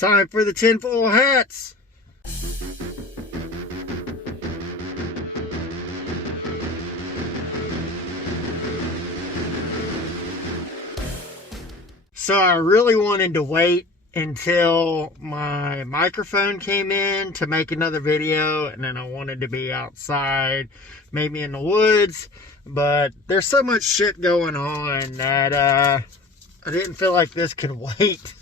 time for the tinfoil hats. So I really wanted to wait until my microphone came in to make another video, and then I wanted to be outside, maybe in the woods, but there's so much shit going on that I didn't feel like this could wait.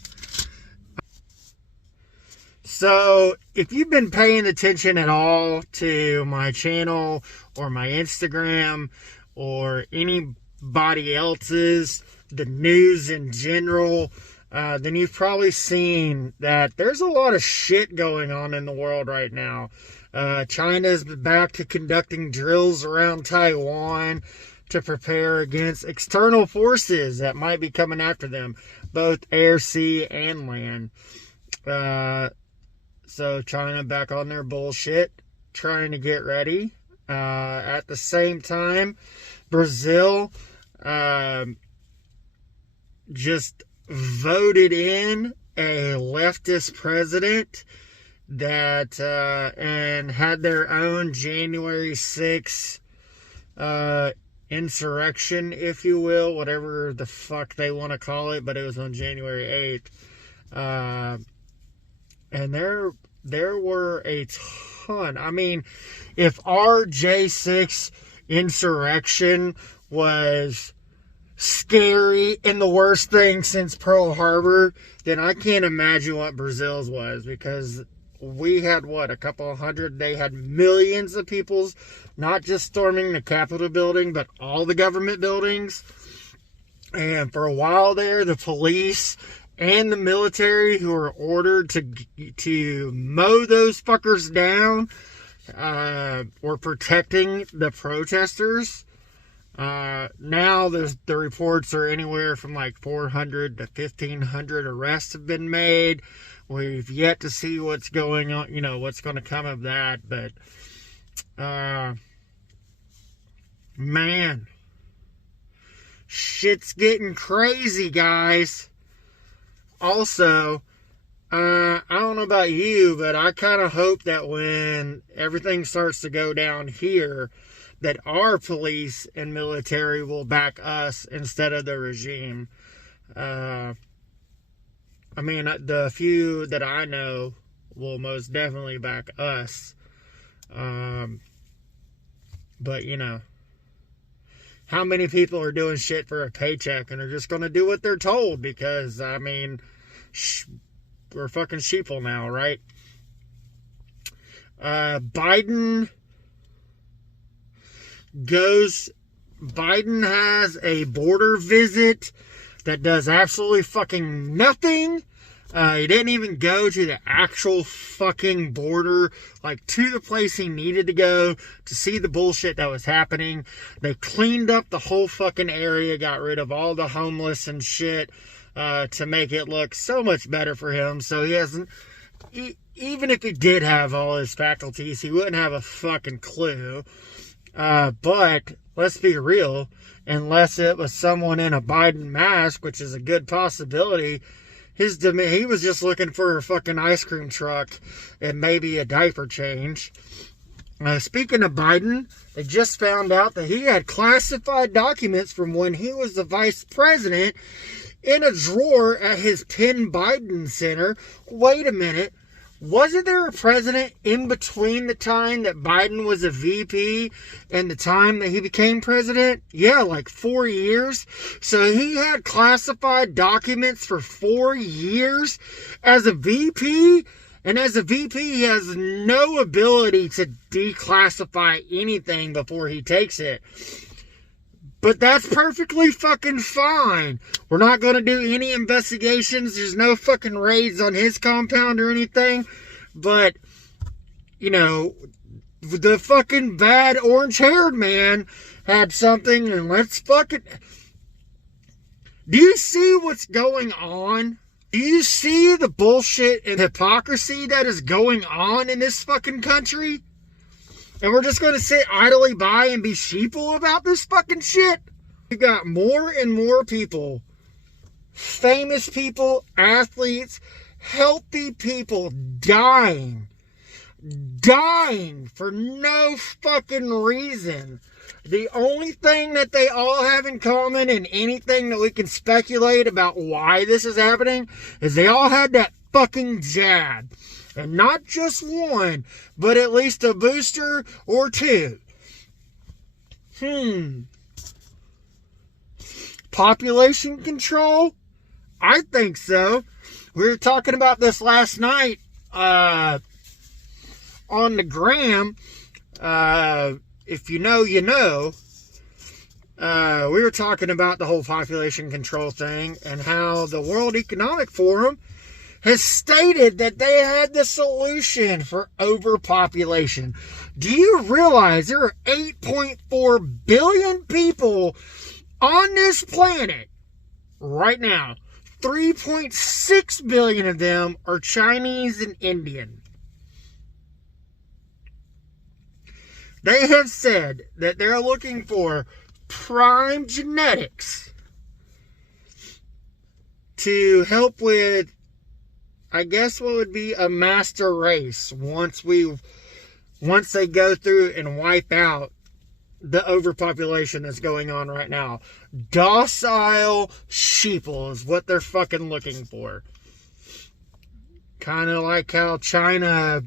So if you've been paying attention at all to my channel or my Instagram or anybody else's, the news in general, then you've probably seen that there's a lot of shit going on in the world right now. China's back to conducting drills around Taiwan to prepare against external forces that might be coming after them, both air, sea, and land. So China back on their bullshit, trying to get ready. At the same time, Brazil just voted in a leftist president that and had their own January 6th insurrection, if you will, whatever the fuck they want to call it, but it was on January 8th. And there were a ton. I mean, if our J6 insurrection was scary and the worst thing since Pearl Harbor, then I can't imagine what Brazil's was, because we had, a couple hundred, they had millions of people, not just storming the Capitol building, but all the government buildings. And for a while there, the police and the military, who were ordered to mow those fuckers down, were protecting the protesters. Now the reports are anywhere from like 400 to 1,500 arrests have been made. We've yet to see what's going on, what's going to come of that. But, man, shit's getting crazy, guys. Also, I don't know about you, but I kind of hope that when everything starts to go down here, that our police and military will back us instead of the regime. I mean, the few that I know will most definitely back us. But, how many people are doing shit for a paycheck and are just going to do what they're told? Because, I mean, we're fucking sheeple now, right? Biden has a border visit that does absolutely fucking nothing. He didn't even go to the actual fucking border, like to the place he needed to go to see the bullshit that was happening. They cleaned up the whole fucking area, got rid of all the homeless and shit, to make it look so much better for him. So he hasn't, even if he did have all his faculties, he wouldn't have a fucking clue. But let's be real, unless it was someone in a Biden mask, which is a good possibility, he was just looking for a fucking ice cream truck and maybe a diaper change. Speaking of Biden, they just found out that he had classified documents from when he was the vice president in a drawer at his Penn Biden Center. Wait a minute. Wasn't there a president in between the time that Biden was a VP and the time that he became president? Yeah, like 4 years. So he had classified documents for 4 years as a VP. And as a VP, he has no ability to declassify anything before he takes it. But that's perfectly fucking fine. We're not going to do any investigations. There's no fucking raids on his compound or anything. But, the fucking bad orange-haired man had something, and let's fucking... Do you see what's going on? Do you see the bullshit and hypocrisy that is going on in this fucking country? And we're just going to sit idly by and be sheeple about this fucking shit? We've got more and more people, famous people, athletes, healthy people dying for no fucking reason. The only thing that they all have in common, and anything that we can speculate about why this is happening, is they all had that fucking jab. And not just one, but at least a booster or two. Population control? I think so. We were talking about this last night on the gram. If you know, you know. We were talking about the whole population control thing and how the World Economic Forum has stated that they had the solution for overpopulation. Do you realize there are 8.4 billion people on this planet right now? 3.6 billion of them are Chinese and Indian. They have said that they're looking for prime genetics to help with, I guess, what would be a master race once they go through and wipe out the overpopulation that's going on right now. Docile sheeple is what they're fucking looking for. Kind of like how China,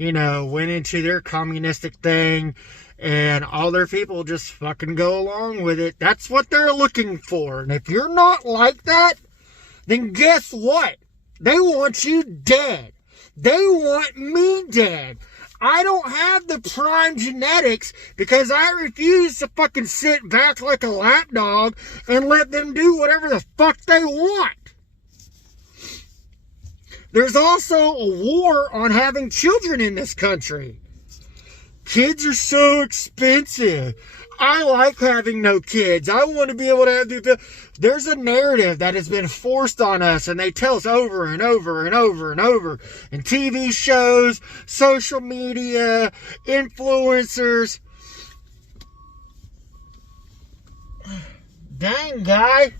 went into their communistic thing and all their people just fucking go along with it. That's what they're looking for. And if you're not like that, then guess what? They want you dead. They want me dead. I don't have the prime genetics because I refuse to fucking sit back like a lapdog and let them do whatever the fuck they want. There's also a war on having children in this country. Kids are so expensive. I like having no kids. I want to be able to have... There's a narrative that has been forced on us, and they tell us over and over and over and over in TV shows, social media, influencers. Dang, guy.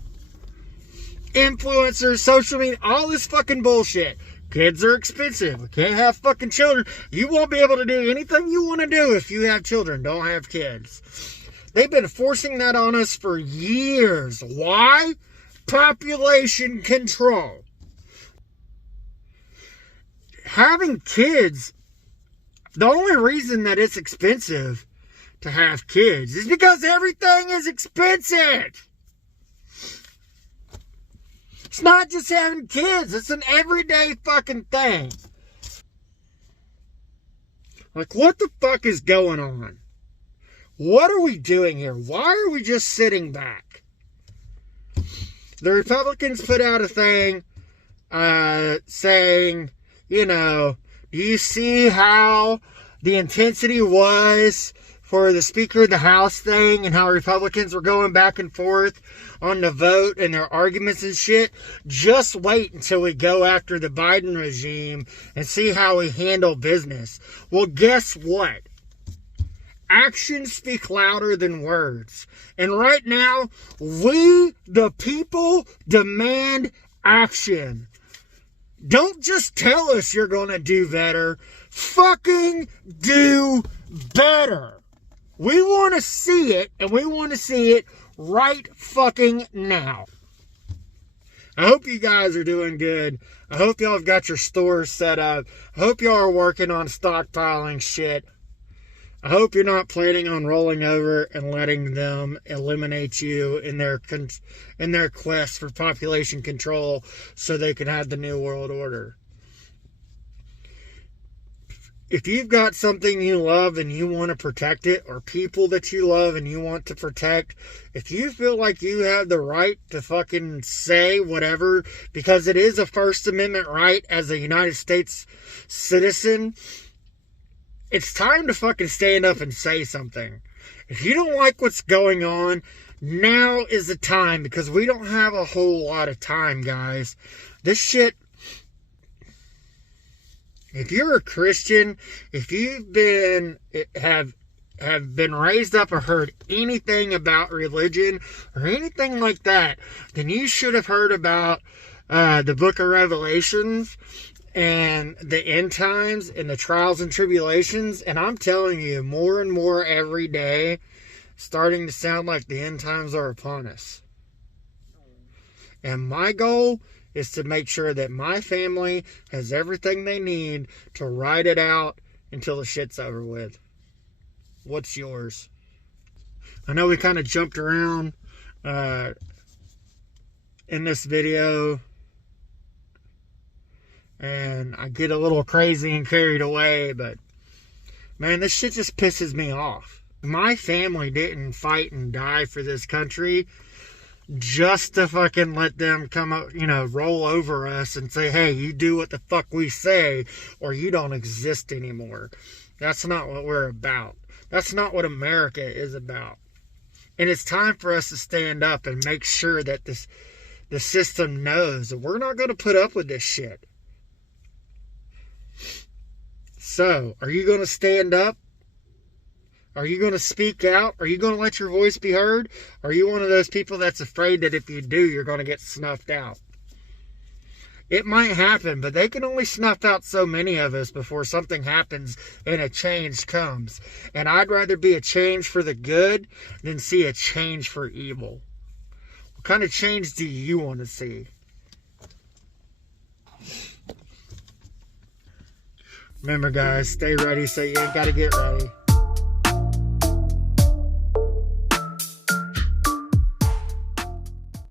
Influencers, social media, all this fucking bullshit. Kids are expensive. We can't have fucking children. You won't be able to do anything you want to do if you have children. Don't have kids. They've been forcing that on us for years. Why? Population control. Having kids, the only reason that it's expensive to have kids is because everything is expensive. It's not just having kids. It's an everyday fucking thing. Like, what the fuck is going on? What are we doing here? Why are we just sitting back? The Republicans put out a thing saying, do you see how the intensity was for the Speaker of the House thing and how Republicans were going back and forth on the vote and their arguments and shit? Just wait until we go after the Biden regime and see how we handle business. Well, guess what? Actions speak louder than words. And right now, we, the people, demand action. Don't just tell us you're going to do better. Fucking do better. We want to see it, and we want to see it right fucking now. I hope you guys are doing good. I hope y'all have got your stores set up. I hope y'all are working on stockpiling shit. I hope you're not planning on rolling over and letting them eliminate you in their quest for population control so they can have the New World Order. If you've got something you love and you want to protect it, or people that you love and you want to protect, if you feel like you have the right to fucking say whatever, because it is a First Amendment right as a United States citizen, it's time to fucking stand up and say something. If you don't like what's going on, now is the time, because we don't have a whole lot of time, guys. This shit... If you're a Christian, if you've have been raised up or heard anything about religion or anything like that, then you should have heard about the book of Revelations and the end times and the trials and tribulations. And I'm telling you, more and more every day, starting to sound like the end times are upon us. And my goal is to make sure that my family has everything they need to ride it out until the shit's over with. What's yours? I know we kind of jumped around in this video, and I get a little crazy and carried away, but man, this shit just pisses me off. My family didn't fight and die for this country just to fucking let them come up, roll over us and say, hey, you do what the fuck we say or you don't exist anymore. That's not what we're about. That's not what America is about. And it's time for us to stand up and make sure that the system knows that we're not going to put up with this shit. So, are you going to stand up? Are you going to speak out? Are you going to let your voice be heard? Are you one of those people that's afraid that if you do, you're going to get snuffed out? It might happen, but they can only snuff out so many of us before something happens and a change comes. And I'd rather be a change for the good than see a change for evil. What kind of change do you want to see? Remember, guys, stay ready so you ain't got to get ready.